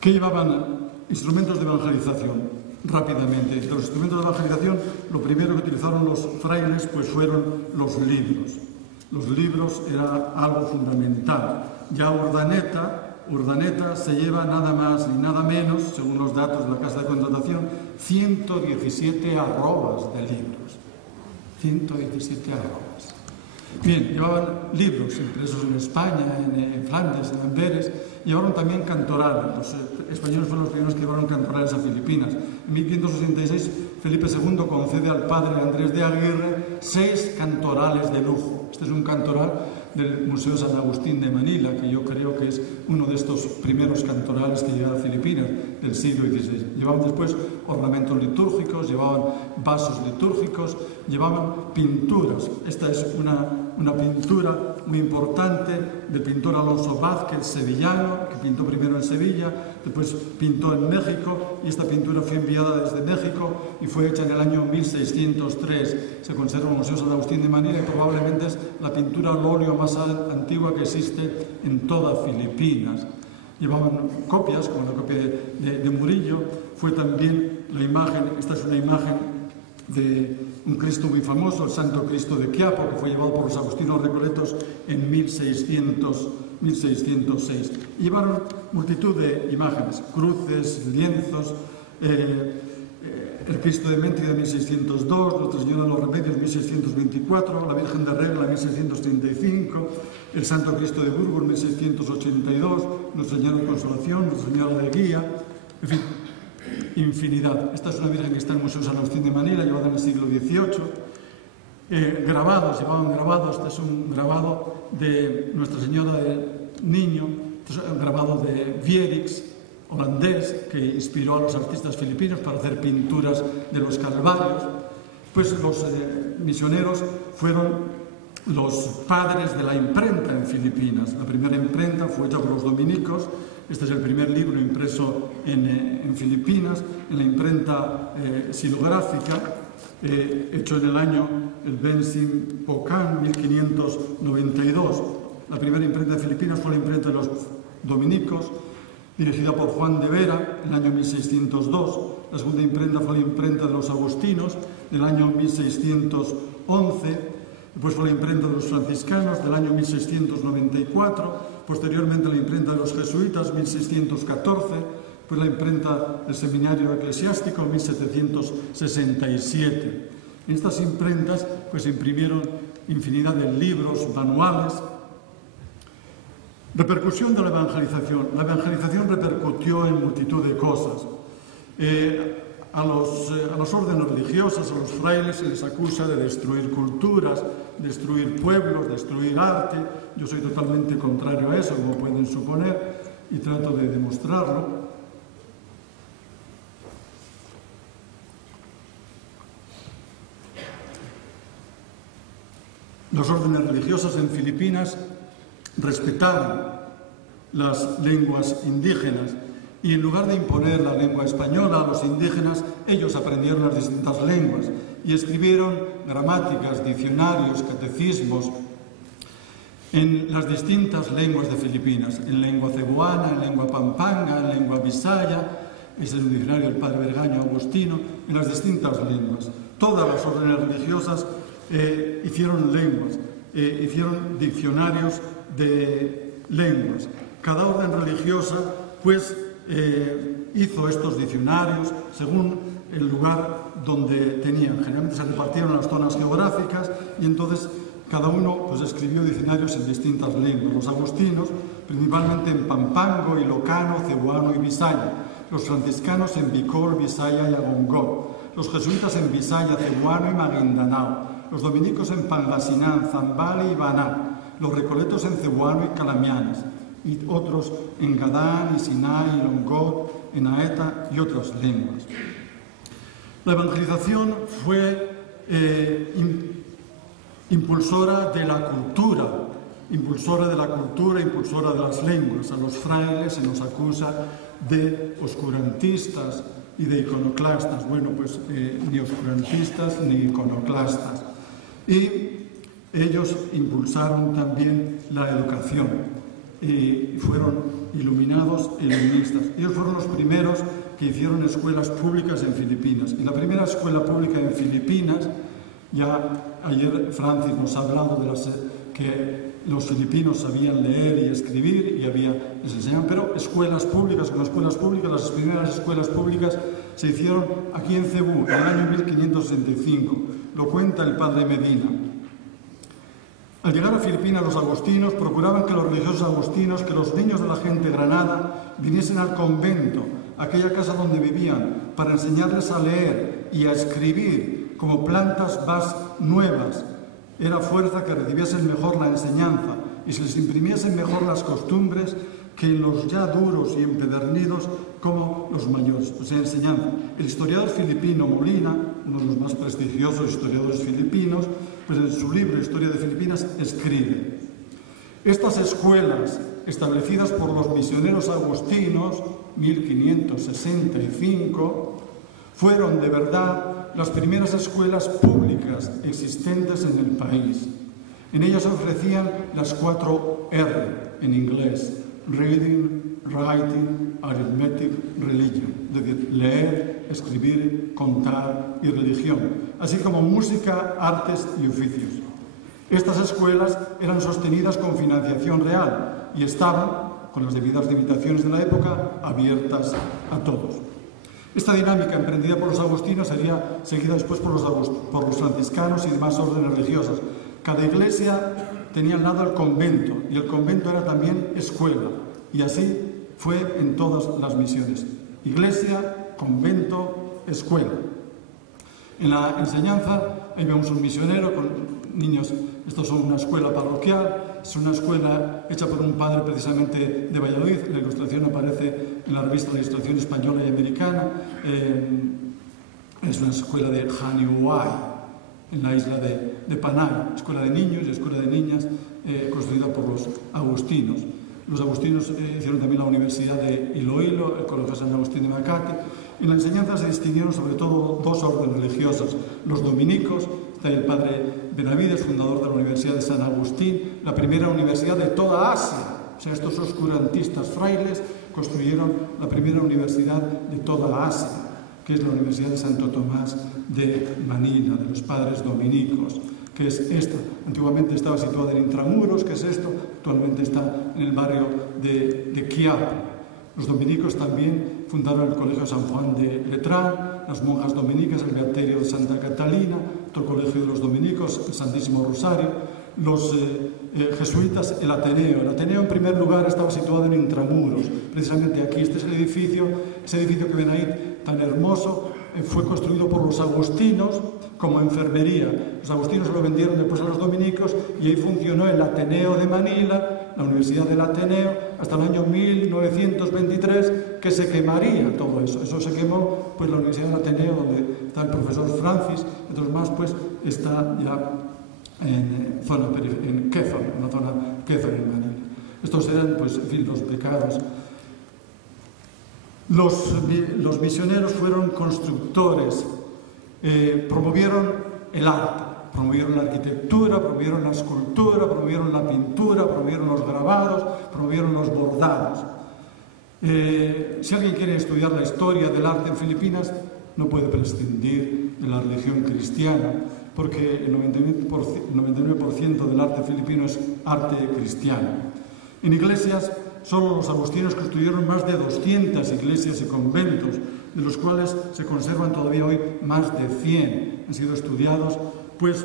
¿Qué llevaban? Instrumentos de evangelización. Rápidamente, de los instrumentos de evangelización, lo primero que utilizaron los frailes pues fueron los libros. Los libros era algo fundamental. Ya Urdaneta se lleva nada más ni nada menos, según los datos de la Casa de Contratación, 117 arrobas de libros. 117 arrobas. Bien, llevaban libros impresos en España, en Flandes, en Amberes. Llevaron también cantorales. Los españoles fueron los primeros que llevaron cantorales a Filipinas. En 1566, Felipe II concede al padre Andrés de Aguirre 6 cantorales de lujo. Este es un cantoral del Museo San Agustín de Manila, que yo creo que es uno de estos primeros cantorales que llegaron a Filipinas del siglo XVI. Llevaban después ornamentos litúrgicos, llevaban vasos litúrgicos, llevaban pinturas. Esta es una pintura muy importante del pintor Alonso Vázquez, sevillano, que pintó primero en Sevilla, después pintó en México, y esta pintura fue enviada desde México y fue hecha en el año 1603. Se conserva en el Museo San Agustín de Manila y probablemente es la pintura al óleo más antigua que existe en toda Filipinas. Llevaban copias, como la copia de Murillo. Fue también la imagen, esta es una imagen de un Cristo muy famoso, el Santo Cristo de Quiapo, que fue llevado por los agustinos recoletos en 1606. Llevaron multitud de imágenes, cruces, lienzos, el Cristo de Méntrica de 1602, Nuestra Señora de los Remedios 1624, la Virgen de Regla 1635, el Santo Cristo de Burgos 1682, Nuestra Señora de Consolación, Nuestra Señora de Guía, en fin, infinidad. Esta es una Virgen que está en el Museo San Agustín de Manila, llevada en el siglo XVIII. Grabados, llevaban grabados. Este es un grabado de Nuestra Señora del Niño, este es un grabado de Wierix, holandés, que inspiró a los artistas filipinos para hacer pinturas de los calvarios. Pues los misioneros fueron los padres de la imprenta en Filipinas. La primera imprenta fue hecha por los dominicos. Este es el primer libro impreso en Filipinas, en la imprenta silográfica, hecho en el año el Bensin Pocan, 1592. La primera imprenta de Filipinas fue la imprenta de los dominicos, dirigida por Juan de Vera, en el año 1602. La segunda imprenta fue la imprenta de los agustinos, del año 1611. Después fue la imprenta de los franciscanos, del año 1694. Posteriormente la imprenta de los jesuitas, 1614. Pues la imprenta del Seminario Eclesiástico, 1767. En estas imprentas pues imprimieron infinidad de libros, manuales, Repercusión de la evangelización. La evangelización repercutió en multitud de cosas. A las órdenes religiosas, a los frailes, se les acusa de destruir culturas, destruir pueblos, destruir arte. Yo soy totalmente contrario a eso, como pueden suponer, y trato de demostrarlo. Las órdenes religiosas en Filipinas respetaban las lenguas indígenas y en lugar de imponer la lengua española a los indígenas, ellos aprendieron las distintas lenguas y escribieron gramáticas, diccionarios, catecismos en las distintas lenguas de Filipinas, en lengua cebuana, en lengua pampanga, en lengua bisaya, es el diccionario del padre Bergaño Agustino, en las distintas lenguas. Todas las órdenes religiosas hicieron lenguas, hicieron diccionarios de lenguas. Cada orden religiosa, pues, hizo estos diccionarios según el lugar donde tenían. Generalmente se repartieron las zonas geográficas y entonces cada uno pues, escribió diccionarios en distintas lenguas. Los agustinos, principalmente en pampango, ilocano, cebuano y bisaya. Los franciscanos en bicol, bisaya y agongó. Los jesuitas en bisaya, cebuano y maguindanao. Los dominicos en Pangasinan, Zambali y Baná, los recoletos en cebuano y calamianes, y otros en Gadán, Isinay, Longot, en Aeta y otras lenguas. La evangelización fue impulsora de la cultura, impulsora de las lenguas. A los frailes se nos acusa de oscurantistas y de iconoclastas. Bueno, pues ni oscurantistas ni iconoclastas. Y ellos impulsaron también la educación y fueron iluminados e iluministas. Ellos fueron los primeros que hicieron escuelas públicas en Filipinas. Y la primera escuela pública en Filipinas, ya ayer Francis nos ha hablado de que los filipinos sabían leer y escribir y les enseñaban, pero escuelas públicas, las primeras escuelas públicas se hicieron aquí en Cebú en el año 1565. Lo cuenta el padre Medina. Al llegar a Filipinas, los agustinos procuraban que los religiosos agustinos, que los niños de la gente granada viniesen al convento, aquella casa donde vivían, para enseñarles a leer y a escribir como plantas vas nuevas. Era fuerza que recibiesen mejor la enseñanza y se les imprimiesen mejor las costumbres que los ya duros y empedernidos como los mayores. O sea, enseñanza. El historiador filipino Molina, uno de los más prestigiosos historiadores filipinos, pues en su libro Historia de Filipinas escribe: estas escuelas establecidas por los misioneros agustinos, 1565, fueron de verdad las primeras escuelas públicas existentes en el país. En ellas se ofrecían las 4 R en inglés: Reading, Writing, Arithmetic, Religion. Es decir, leer, escribir, contar y religión, así como música, artes y oficios. Estas escuelas eran sostenidas con financiación real y estaban, con las debidas limitaciones de la época, abiertas a todos. Esta dinámica emprendida por los agustinos sería seguida después por los franciscanos y demás órdenes religiosas. Cada iglesia tenía al lado el convento y el convento era también escuela. Y así fue en todas las misiones. Iglesia, convento, escuela. En la enseñanza, ahí vemos un misionero con niños. Estos son una escuela parroquial, es una escuela hecha por un padre precisamente de Valladolid. La ilustración aparece en la revista de Ilustración Española y Americana. Es una escuela de Haniuay, en la isla de Panay, escuela de niños y escuela de niñas, construida por los agustinos. Los agustinos hicieron también la Universidad de Iloilo, el Colegio San Agustín de Macate. En la enseñanza se distinguieron sobre todo 2 órdenes religiosas: los dominicos, está el padre Benavides, fundador de la Universidad de San Agustín, la primera universidad de toda Asia. O sea, estos oscurantistas frailes construyeron la primera universidad de toda Asia, que es la Universidad de Santo Tomás de Manila, de los padres dominicos, que es esta. Antiguamente estaba situada en Intramuros, que es esto, actualmente está en el barrio de Quiapo. Los dominicos también fundaron el Colegio San Juan de Letrán, las monjas dominicas, el Beaterio de Santa Catalina, otro colegio de los dominicos, el Santísimo Rosario. Los jesuitas el Ateneo. El Ateneo, en primer lugar, estaba situado en Intramuros, precisamente aquí. Este es el edificio, ese edificio que ven ahí, tan hermoso, fue construido por los agustinos como enfermería. Los agustinos lo vendieron después a los dominicos y ahí funcionó el Ateneo de Manila, la Universidad del Ateneo, hasta el año 1923, que se quemaría todo eso. Eso se quemó, pues la Universidad del Ateneo, donde está el profesor Francis, otros más, pues está ya en Kéfar, en la zona Kéfar en Manila. Estos eran, pues, en fin, los pecados. Los misioneros fueron constructores, promovieron el arte, promovieron la arquitectura, promovieron la escultura, promovieron la pintura, promovieron los grabados, promovieron los bordados. Si alguien quiere estudiar la historia del arte en Filipinas, no puede prescindir de la religión cristiana, porque el 99% del arte filipino es arte cristiano. En iglesias, solo los agustinos construyeron más de 200 iglesias y conventos, de los cuales se conservan todavía hoy más de 100. Han sido estudiados, pues,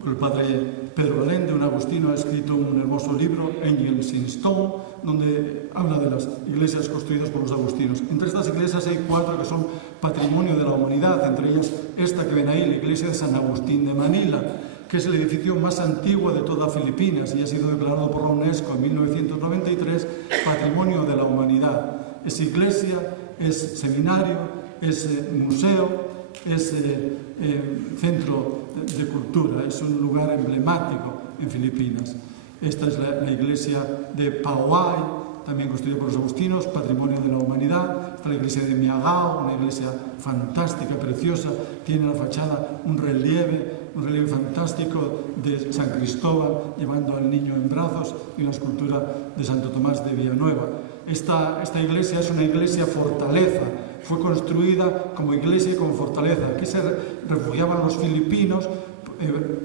por el padre Pedro Allende. Un agustino ha escrito un hermoso libro, Angels in Stone, donde habla de las iglesias construidas por los agustinos. Entre estas iglesias hay 4 que son patrimonio de la humanidad, entre ellas esta que ven ahí, la iglesia de San Agustín de Manila, que es el edificio más antiguo de toda Filipinas y ha sido declarado por la UNESCO en 1993 Patrimonio de la Humanidad. Es iglesia, es seminario, es museo, es centro de cultura, es un lugar emblemático en Filipinas. Esta es la iglesia de Pauay, también construida por los agustinos, Patrimonio de la Humanidad. Está la iglesia de Miagao, una iglesia fantástica, preciosa, tiene en la fachada un relieve fantástico de San Cristóbal llevando al niño en brazos y la escultura de Santo Tomás de Villanueva. Esta iglesia es una iglesia fortaleza, fue construida como iglesia y como fortaleza. Aquí se refugiaban los filipinos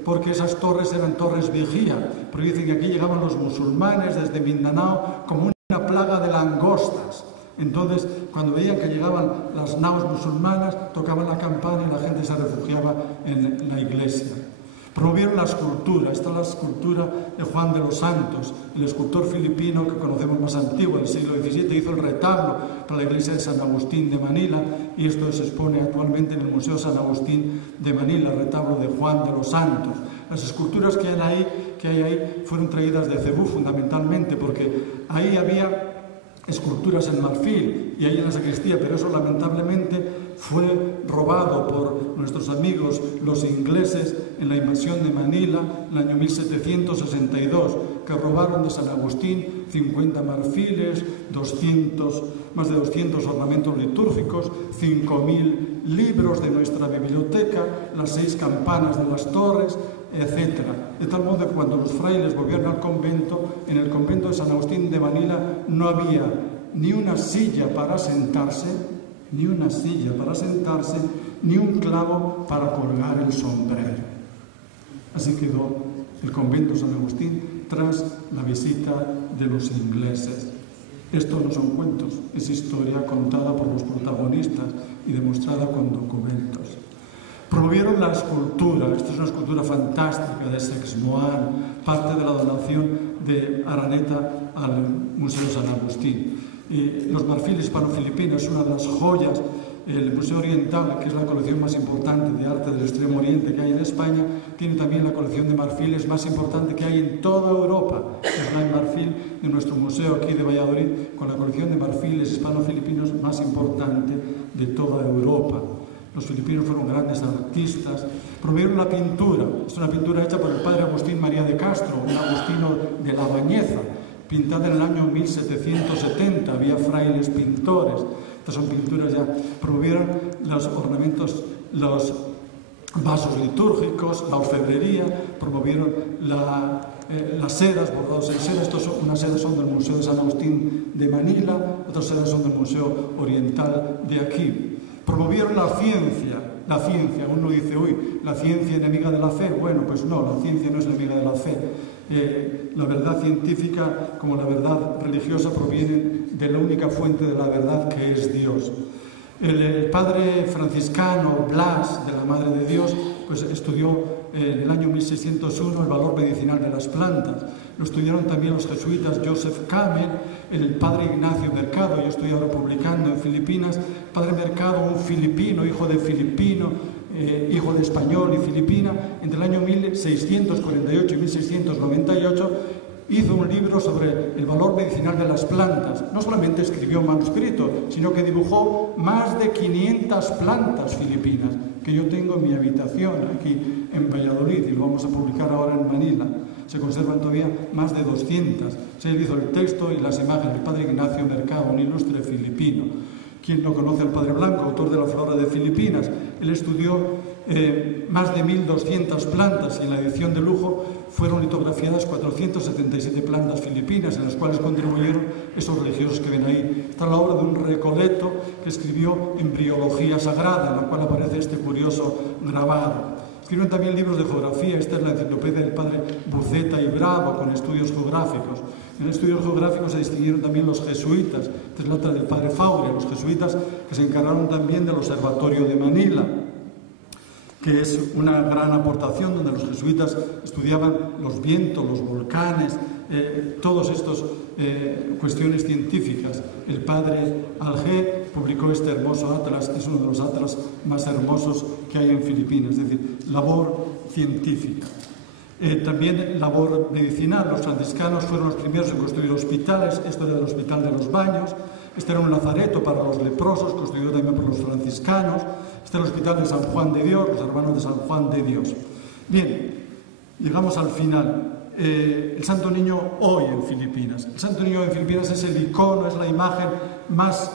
porque esas torres eran torres vigía, pero dicen que aquí llegaban los musulmanes desde Mindanao como una plaga de langostas. Entonces, cuando veían que llegaban las naos musulmanas, tocaban la campana y la gente se refugiaba en la iglesia. Promovieron la escultura. Está la escultura de Juan de los Santos, el escultor filipino que conocemos más antiguo, del siglo XVII, hizo el retablo para la iglesia de San Agustín de Manila y esto se expone actualmente en el Museo San Agustín de Manila, el retablo de Juan de los Santos. Las esculturas que hay ahí fueron traídas de Cebú fundamentalmente porque ahí había esculturas en marfil y ahí en la sacristía, pero eso lamentablemente fue robado por nuestros amigos los ingleses en la invasión de Manila en el año 1762, que robaron de San Agustín 50 marfiles, más de 200 ornamentos litúrgicos, 5.000 libros de nuestra biblioteca, las 6 campanas de las torres, etc. De tal modo que cuando los frailes volvieron al convento, en el convento de San Agustín de Manila no había ni una silla para sentarse, ni un clavo para colgar el sombrero. Así quedó el convento de San Agustín tras la visita de los ingleses. Esto no son cuentos, es historia contada por los protagonistas y demostrada con documentos. Promovieron la escultura. Esta es una escultura fantástica de Sexmoan, parte de la donación de Araneta al Museo San Agustín. Los marfiles hispano-filipinos es una de las joyas. El Museo Oriental, que es la colección más importante de arte del Extremo Oriente que hay en España, tiene también la colección de marfiles más importante que hay en toda Europa. Es la marfil de nuestro museo aquí de Valladolid, con la colección de marfiles hispano-filipinos más importante de toda Europa. Los filipinos fueron grandes artistas. Promovieron la pintura. Es una pintura hecha por el padre Agustín María de Castro, un agustino de La Bañeza, pintada en el año 1770. Había frailes pintores. Estas son pinturas ya. Promovieron los ornamentos, los vasos litúrgicos, la orfebrería, promovieron las sedas, bordados en seda. Unas sedas son del Museo de San Agustín de Manila, otras sedas son del Museo Oriental de aquí. Promovieron la ciencia. Uno dice, uy, la ciencia enemiga de la fe. Bueno, pues no, la ciencia no es enemiga de la fe. La verdad científica como la verdad religiosa provienen de la única fuente de la verdad que es Dios. El padre franciscano Blas, de la Madre de Dios, pues estudió en el año 1601 el valor medicinal de las plantas. Lo estudiaron también los jesuitas Joseph Campbell, el padre Ignacio Mercado. Yo estoy ahora publicando en Filipinas. Padre Mercado, un filipino, hijo de filipino, hijo de español y filipina, entre el año 1648 y 1698 hizo un libro sobre el valor medicinal de las plantas. No solamente escribió un manuscrito, sino que dibujó más de 500 plantas filipinas, que yo tengo en mi habitación aquí en Valladolid, y lo vamos a publicar ahora en Manila. Se conservan todavía más de 200. Se hizo el texto y las imágenes del padre Ignacio Mercado, un ilustre filipino. ¿Quién no conoce al padre Blanco, autor de la Flora de Filipinas? Él estudió más de 1.200 plantas y en la edición de lujo fueron litografiadas 477 plantas filipinas, en las cuales contribuyeron esos religiosos que ven ahí. Está la obra de un recoleto que escribió Embriología Sagrada, en la cual aparece este curioso grabado. Escriben también libros de geografía. Esta es la enciclopedia del padre Buceta y Bravo, con estudios geográficos. En estudios geográficos se distinguieron también los jesuitas. Esta es la otra del padre Faure, los jesuitas que se encargaron también del Observatorio de Manila, que es una gran aportación, donde los jesuitas estudiaban los vientos, los volcanes, todas estas cuestiones científicas. El padre Alger publicó este hermoso atlas, que es uno de los atlas más hermosos que hay en Filipinas, es decir, labor científica. También labor medicinal. Los franciscanos fueron los primeros en construir hospitales. Esto era el Hospital de los Baños. Este era un lazareto para los leprosos, construido también por los franciscanos. Este era el Hospital de San Juan de Dios, los hermanos de San Juan de Dios. Bien, llegamos al final. El Santo Niño hoy en Filipinas. El Santo Niño en Filipinas es el icono, es la imagen más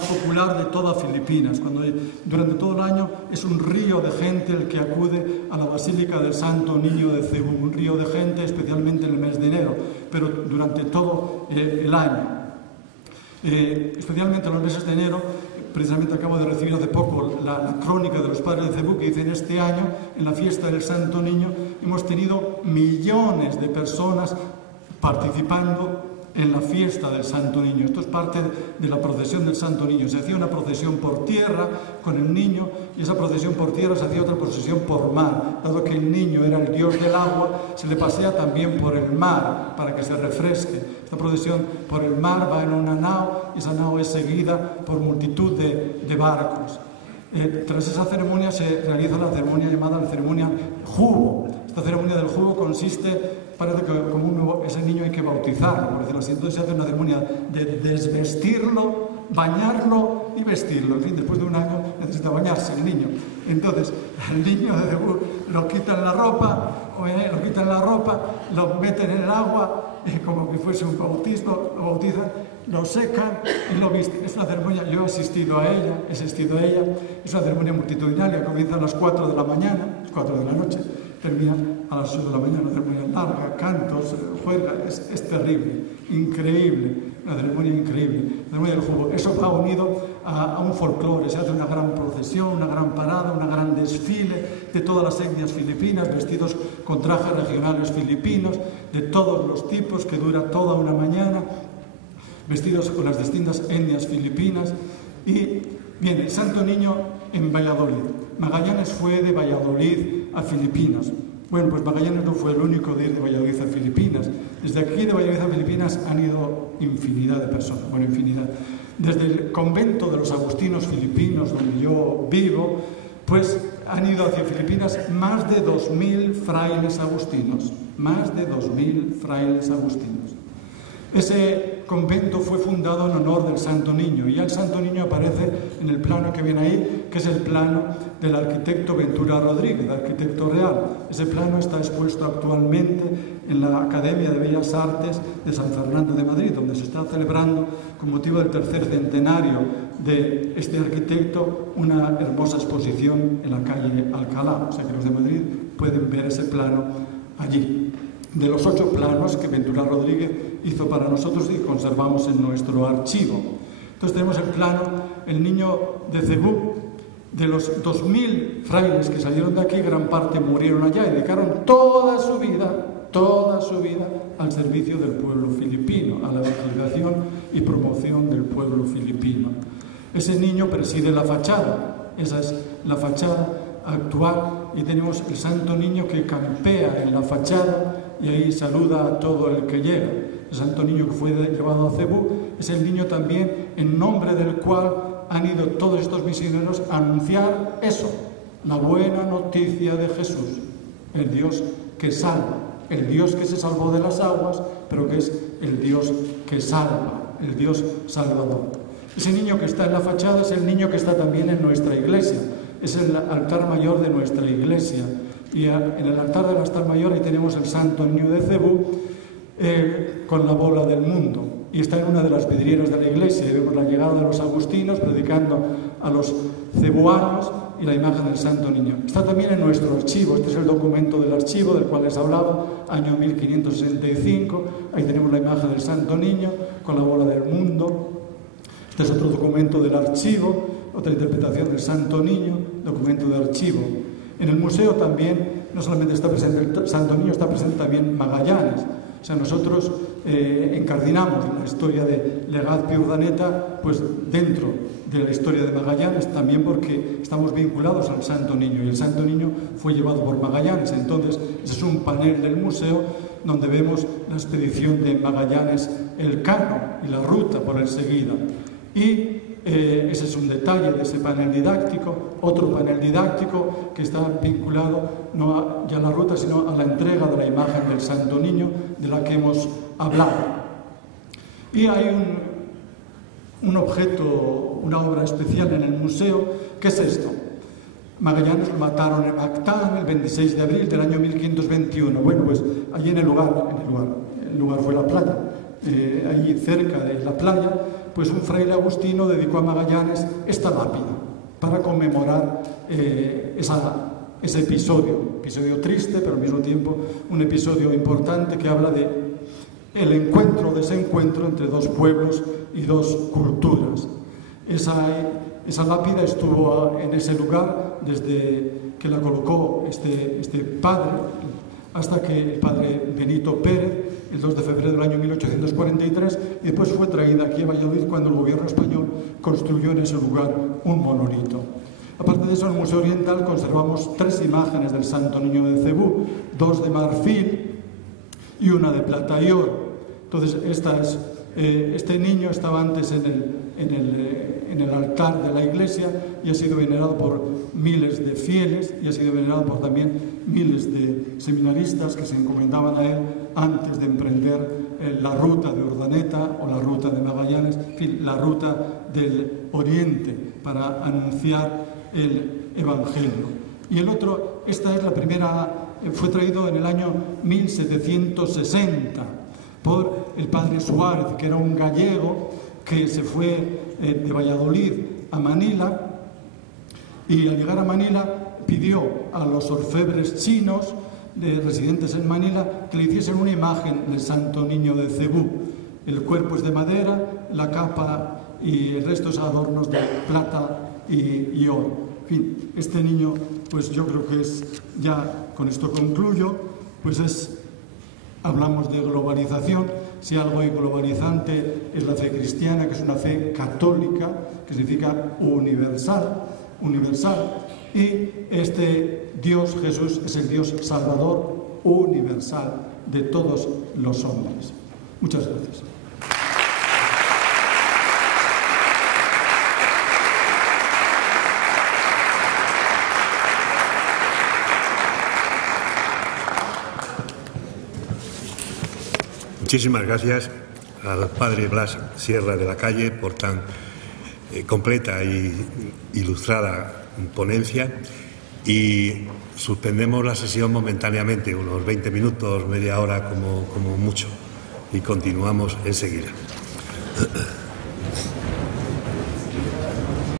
popular de toda Filipinas. Durante todo el año es un río de gente el que acude a la Basílica del Santo Niño de Cebú, un río de gente, especialmente en el mes de enero, pero durante todo el año. Especialmente en los meses de enero. Precisamente acabo de recibir hace poco la crónica de los padres de Cebú, que dicen: este año, en la fiesta del Santo Niño, hemos tenido millones de personas participando en la fiesta del Santo Niño. Esto es parte de la procesión del Santo Niño. Se hacía una procesión por tierra con el niño, y esa procesión por tierra se hacía otra procesión por mar. Dado que el niño era el dios del agua, se le pasea también por el mar para que se refresque. Esta procesión por el mar va en una nao, y esa nao es seguida por multitud de barcos. Tras esa ceremonia se realiza la ceremonia llamada la ceremonia jugo. Esta ceremonia del jugo consiste, parece que como ese niño hay que bautizarlo, por decirlo así. Entonces se hace una ceremonia de desvestirlo, bañarlo y vestirlo. En fin, después de un año necesita bañarse el niño. Entonces, al niño de Cebú lo quitan la ropa, lo meten en el agua, como que fuese un bautismo, lo bautizan, lo secan y lo visten. Es una ceremonia, yo he asistido a ella, es una ceremonia multitudinaria, comienza a las 4 de la mañana, 4 de la noche, termina a las 8 de la mañana, una ceremonia larga, cantos, juega, es terrible, increíble, una ceremonia increíble, la ceremonia del jugo. Eso va unido a un folclore. Se hace una gran procesión, una gran parada, un gran desfile de todas las etnias filipinas, vestidos con trajes regionales filipinos, de todos los tipos, que dura toda una mañana, vestidos con las distintas etnias filipinas. Y bien, el Santo Niño en Valladolid. Magallanes fue de Valladolid a Filipinas. Bueno, pues Magallanes no fue el único de ir de Valladolid a Filipinas. Desde aquí de Valladolid a Filipinas han ido infinidad de personas, bueno, infinidad. Desde el convento de los agustinos filipinos, donde yo vivo, pues han ido hacia Filipinas más de 2.000 frailes agustinos, más de 2.000 frailes agustinos. Ese convento fue fundado en honor del Santo Niño, y ya el Santo Niño aparece en el plano que viene ahí, que es el plano del arquitecto Ventura Rodríguez, el arquitecto real. Ese plano está expuesto actualmente en la Academia de Bellas Artes de San Fernando de Madrid, donde se está celebrando, con motivo del tercer centenario de este arquitecto, una hermosa exposición en la calle Alcalá. O sea que los de Madrid pueden ver ese plano allí. De los 8 planos que Ventura Rodríguez hizo para nosotros y conservamos en nuestro archivo. Entonces tenemos el plano, el Niño de Cebú. De los 2.000 frailes que salieron de aquí, gran parte murieron allá y dedicaron toda su vida al servicio del pueblo filipino, a la evangelización y promoción del pueblo filipino. Ese niño preside la fachada. Esa es la fachada actual y tenemos el Santo Niño que campea en la fachada y ahí saluda a todo el que llega. El Santo Niño que fue llevado a Cebú es el niño también en nombre del cual han ido todos estos misioneros a anunciar eso, la buena noticia de Jesús, el Dios que salva, el Dios que se salvó de las aguas, pero que es el Dios que salva, el Dios salvador. Ese niño que está en la fachada es el niño que está también en nuestra iglesia, es el altar mayor de nuestra iglesia. Y en el altar del altar mayor ahí tenemos el Santo Niño de Cebú con la bola del mundo. Y está en una de las vidrieras de la iglesia y vemos la llegada de los agustinos predicando a los cebuanos y la imagen del Santo Niño. Está también en nuestro archivo, este es el documento del archivo del cual les hablaba, año 1565, ahí tenemos la imagen del Santo Niño con la bola del mundo. Este es otro documento del archivo, otra interpretación del Santo Niño, documento de archivo. En el museo también, no solamente está presente el Santo Niño, está presente también Magallanes. O sea, nosotros encardinamos la historia de Legazpi Urdaneta pues dentro de la historia de Magallanes, también porque estamos vinculados al Santo Niño, y el Santo Niño fue llevado por Magallanes. Entonces, ese es un panel del museo donde vemos la expedición de Magallanes, el Cano y la ruta por el Seguida. Y ese es un detalle de ese panel didáctico. Otro panel didáctico que está vinculado no ya a la ruta, sino a la entrega de la imagen del Santo Niño de la que hemos hablado. Y hay un objeto, una obra especial en el museo. ¿Qué es esto? Magallanes lo mataron en Mactán el 26 de abril del año 1521. Bueno, pues allí el lugar fue la playa. Allí cerca de la playa, pues un fraile agustino dedicó a Magallanes esta lápida para conmemorar ese episodio triste, pero al mismo tiempo un episodio importante que habla de el encuentro, desencuentro entre dos pueblos y dos culturas. Esa lápida estuvo en ese lugar desde que la colocó este padre, hasta que el padre Benito Pérez, el 2 de febrero del año 1843, y después fue traída aquí a Valladolid cuando el gobierno español construyó en ese lugar un monolito. Aparte de eso, en el Museo Oriental conservamos 3 imágenes del Santo Niño de Cebú, 2 de marfil y una de plata y oro. Entonces, este niño estaba antes en el altar de la iglesia y ha sido venerado por miles de fieles y ha sido venerado por también miles de seminaristas que se encomendaban a él antes de emprender la ruta de Urdaneta o la ruta de Magallanes, en fin, la ruta del Oriente para anunciar el Evangelio. Y el otro, esta es la primera, fue traído en el año 1760 por el padre Suárez, que era un gallego que se fue de Valladolid a Manila, y al llegar a Manila pidió a los orfebres chinos residentes en Manila que le hiciesen una imagen del Santo Niño de Cebú. El cuerpo es de madera, la capa y el resto es adornos de plata y oro. En fin, este niño, pues yo creo que es, ya con esto concluyo, pues hablamos de globalización. Si algo hay globalizante es la fe cristiana, que es una fe católica, que significa universal, y este Dios Jesús es el Dios Salvador universal de todos los hombres. Muchas gracias. Muchísimas gracias al padre Blas Sierra de la Calle por tan completa y ilustrada ponencia, y suspendemos la sesión momentáneamente, unos 20 minutos, media hora como mucho, y continuamos enseguida.